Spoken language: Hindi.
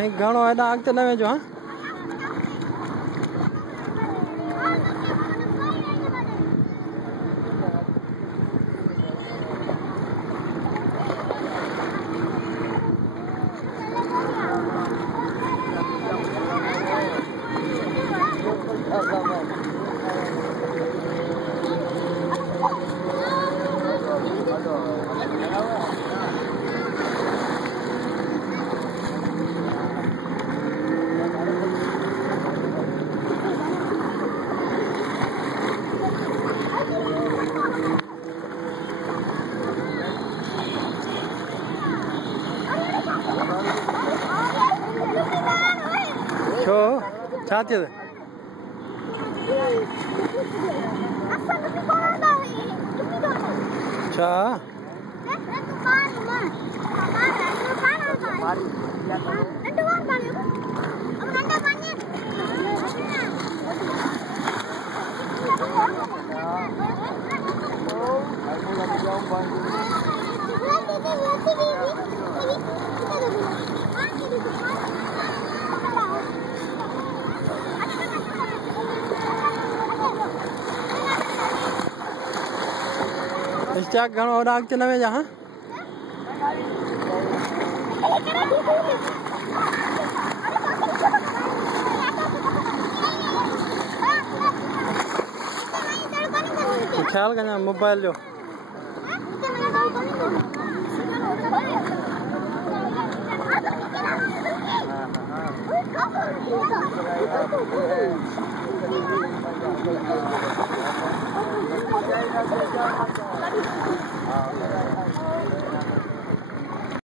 साईं घणो हेॾा अॻिते न वेझो। हाँ छा थियो? छा इश्तियाक घणो होॾा अॻिते न वेझा। हाँ ख्याल कजां मोबाइल जो।